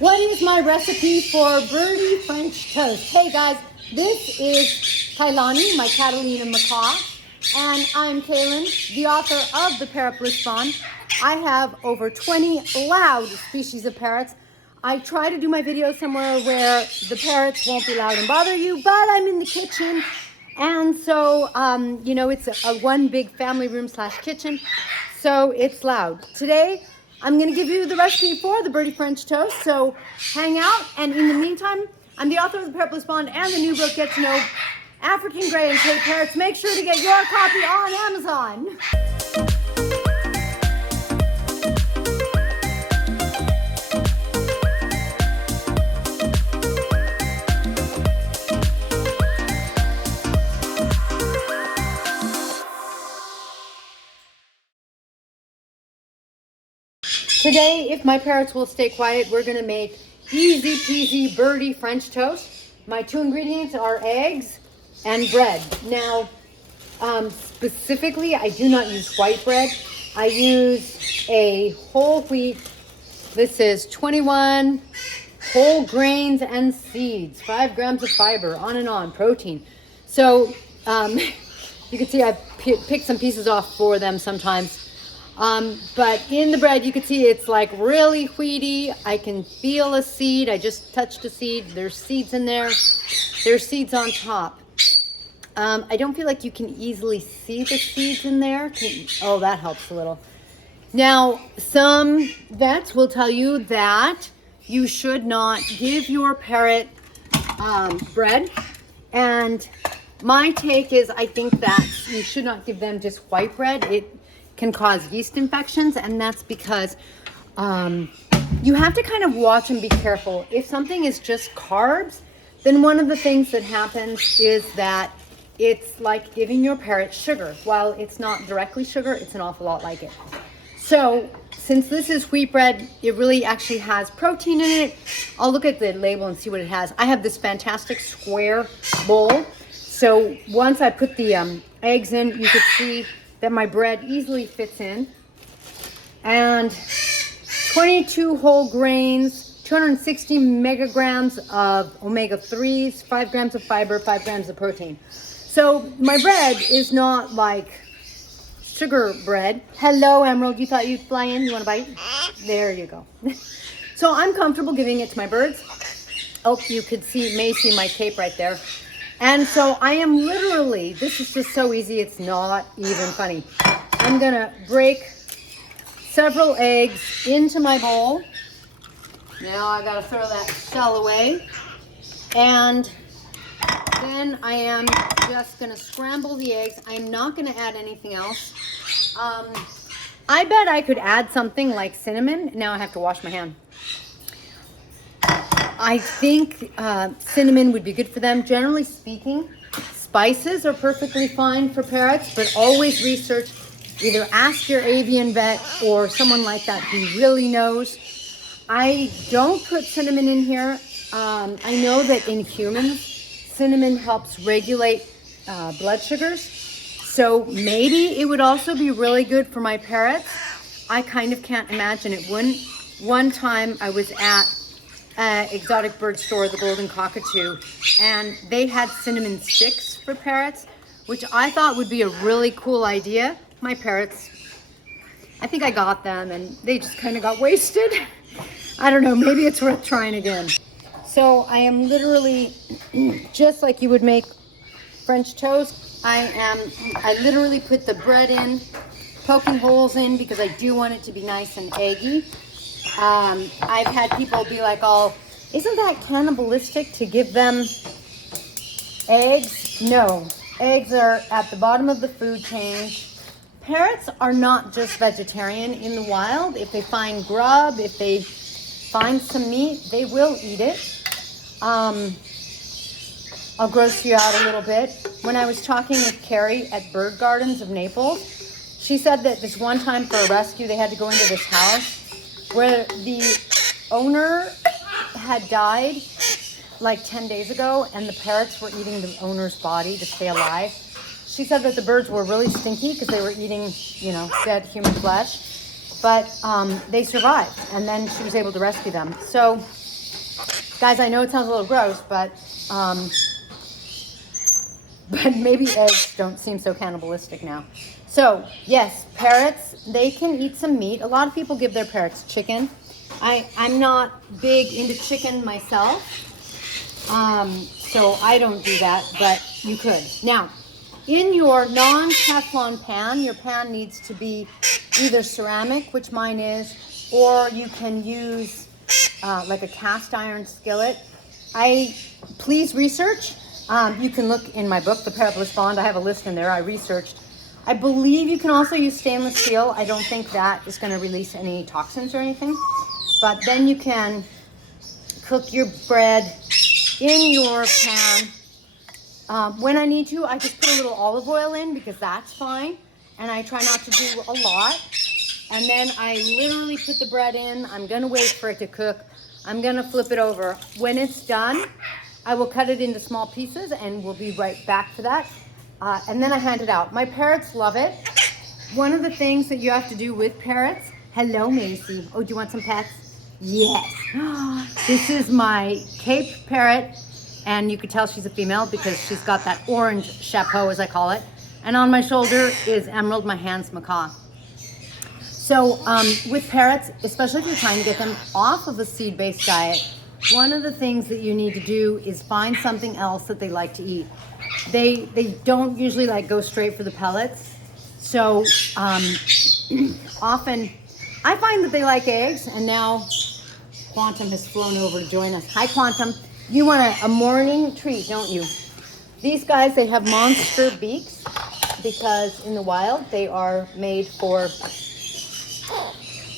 What is my recipe for Birdie French toast? Hey guys, this is Kailani, my Catalina macaw, and I'm Kaylin, the author of the Parrot Bliss Bond. I have over 20 loud species of parrots. I try to do my videos somewhere where the parrots won't be loud and bother you, but I'm in the kitchen, and so, you know, it's a one big family room / kitchen, so it's loud. Today, I'm going to give you the recipe for the Birdie French toast, so hang out. And in the meantime, I'm the author of the Parrot Bliss Bond and the new book, Get to Know African Gray and Cape Parrots. Make sure to get your copy on Amazon. Today, if my parrots will stay quiet, we're going to make easy peasy birdie French toast. My two ingredients are eggs and bread. Now, specifically, I do not use white bread. I use a whole wheat. This is 21 whole grains and seeds, 5 grams of fiber, on and on, protein. So, you can see I picked some pieces off for them sometimes. But in the bread, you can see it's like really wheaty. I can feel a seed. I just touched a seed. There's seeds in there. There's seeds on top. I don't feel like you can easily see the seeds in there. Oh, that helps a little. Now, some vets will tell you that you should not give your parrot bread. And my take is I think that you should not give them just white bread. It can cause yeast infections, and that's because you have to kind of watch and be careful. If something is just carbs, then one of the things that happens is that it's like giving your parrot sugar. While it's not directly sugar, it's an awful lot like it. So since this is wheat bread, it really actually has protein in it. I'll look at the label and see what it has. I have this fantastic square bowl. So once I put the eggs in, you could see that my bread easily fits in. And 22 whole grains, 260 megagrams of omega-3s, 5 grams of fiber, 5 grams of protein. So my bread is not like sugar bread. Hello, Emerald, you thought you'd fly in? You want a bite? There you go. So I'm comfortable giving it to my birds. Oh, you could see, may see my cape right there. And so I am literally, this is just so easy, it's not even funny. I'm gonna break several eggs into my bowl. Now I gotta throw that shell away. And then I am just gonna scramble the eggs. I'm not gonna add anything else. I bet I could add something like cinnamon. Now I have to wash my hand. I think cinnamon would be good for them. Generally speaking, spices are perfectly fine for parrots, but always research. Either ask your avian vet or someone like that who really knows. I don't put cinnamon in here. I know that in humans, cinnamon helps regulate blood sugars. So maybe it would also be really good for my parrots. I kind of can't imagine it wouldn't. One time I was at exotic bird store, the Golden Cockatoo, and they had cinnamon sticks for parrots, which I thought would be a really cool idea. My parrots, I think I got them and they just kind of got wasted. I don't know, maybe it's worth trying again. So I am literally, just like you would make French toast, I literally put the bread in, poking holes in because I do want it to be nice and eggy. I've had people be like, oh, isn't that cannibalistic to give them eggs? No, eggs are at the bottom of the food chain. Parrots are not just vegetarian in the wild. If they find grub, if they find some meat, they will eat it. I'll gross you out a little bit. When I was talking with Carrie at Bird Gardens of Naples, she said that this one time for a rescue, they had to go into this house where the owner had died like 10 days ago and the parrots were eating the owner's body to stay alive. She said that the birds were really stinky because they were eating, you know, dead human flesh, but they survived, and then she was able to rescue them. So Guys, I know it sounds a little gross, but maybe eggs don't seem so cannibalistic now. So yes, parrots, they can eat some meat. A lot of people give their parrots chicken. I'm not big into chicken myself, so I don't do that, but you could. Now, in your non-Teflon pan, your pan needs to be either ceramic, which mine is, or you can use like a cast iron skillet. Please research. You can look in my book, The Parrot Bliss Bond. I have a list in there. I researched. I believe you can also use stainless steel. I don't think that is going to release any toxins or anything. But then you can cook your bread in your pan. When I need to, I just put a little olive oil in because that's fine. And I try not to do a lot. And then I literally put the bread in. I'm going to wait for it to cook. I'm going to flip it over. When it's done, I will cut it into small pieces and we'll be right back to that. And then I hand it out. My parrots love it. One of the things that you have to do with parrots, hello Macy. Oh, do you want some pets? Yes. This is my Cape parrot, and you could tell she's a female because she's got that orange chapeau, as I call it. And on my shoulder is Emerald, my Hans macaw. So with parrots, especially if you're trying to get them off of a seed-based diet, one of the things that you need to do is find something else that they like to eat. They don't usually like go straight for the pellets. So often I find that they like eggs, and now Quantum has flown over to join us. Hi Quantum, you want a morning treat, don't you? These guys, they have monster beaks because in the wild they are made for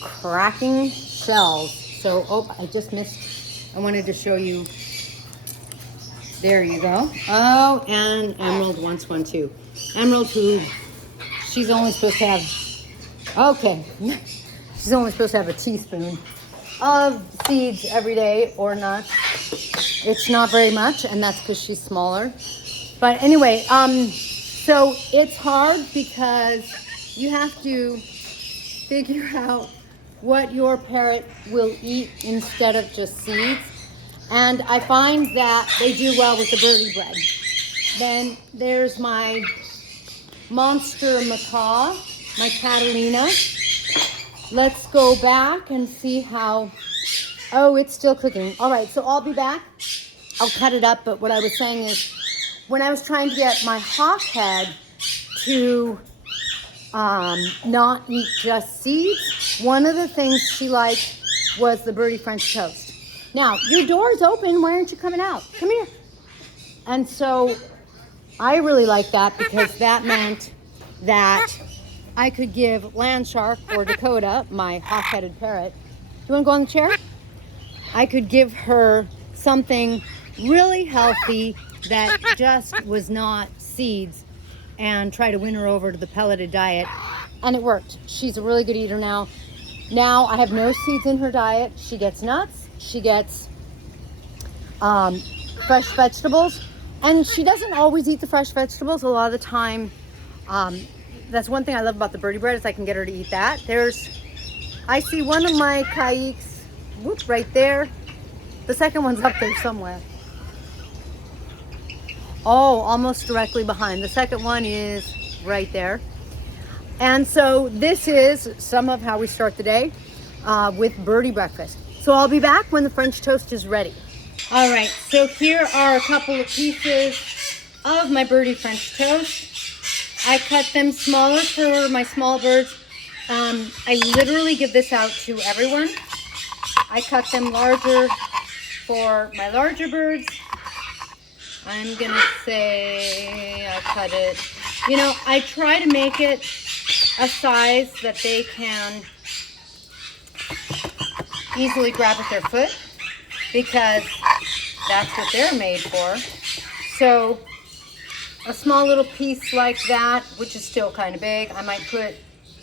cracking shells. So, oh, I just missed. I wanted to show you. There you go. Oh, and Emerald wants one too. Emerald, who she's only supposed to have, okay, she's only supposed to have a teaspoon of seeds every day or nuts. It's not very much, and that's because she's smaller. But anyway, so it's hard because you have to figure out what your parrot will eat instead of just seeds. And I find that they do well with the birdie bread. Then there's my monster macaw, my Catalina. Let's go back and see how, oh, it's still cooking. All right, so I'll be back. I'll cut it up, but what I was saying is, when I was trying to get my hawkhead to not eat just seeds, one of the things she liked was the Birdie French toast. Now, your door is open. Why aren't you coming out? Come here. And so I really like that because that meant that I could give Landshark or Dakota, my hawk-headed parrot, you want to go on the chair? I could give her something really healthy that just was not seeds and try to win her over to the pelleted diet. And it worked. She's a really good eater now. Now I have no seeds in her diet. She gets nuts. She gets fresh vegetables. And she doesn't always eat the fresh vegetables. A lot of the time, that's one thing I love about the birdie bread is I can get her to eat that. I see one of my caiques, whoop, right there. The second one's up there somewhere. Oh, almost directly behind. The second one is right there. And so this is some of how we start the day with birdie breakfast. So I'll be back when the French toast is ready. All right, so here are a couple of pieces of my birdie French toast. I cut them smaller for my small birds. I literally give this out to everyone. I cut them larger for my larger birds. I'm gonna say I cut it, you know, I try to make it a size that they can easily grab with their foot because that's what they're made for. So a small little piece like that, which is still kind of big, I might put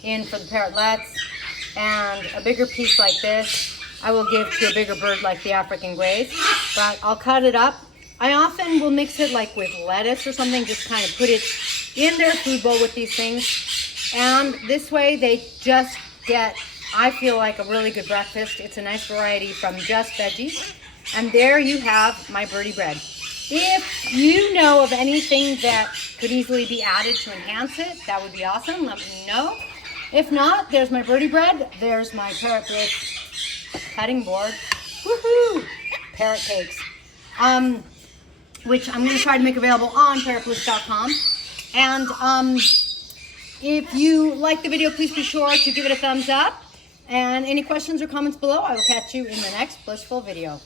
in for the parrotlets, and a bigger piece like this I will give to a bigger bird like the African Greys, but I'll cut it up. I often will mix it like with lettuce or something, just kind of put it in their food bowl with these things. And this way they just get, I feel like, a really good breakfast. It's a nice variety from just veggies. And there you have my birdie bread. If you know of anything that could easily be added to enhance it, that would be awesome. Let me know. If not, there's my birdie bread. There's my Parrot Bliss cutting board. Woohoo! Parrot cakes. Which I'm going to try to make available on parrotbliss.com. And if you like the video, please be sure to give it a thumbs up. And any questions or comments below, I will catch you in the next blissful video.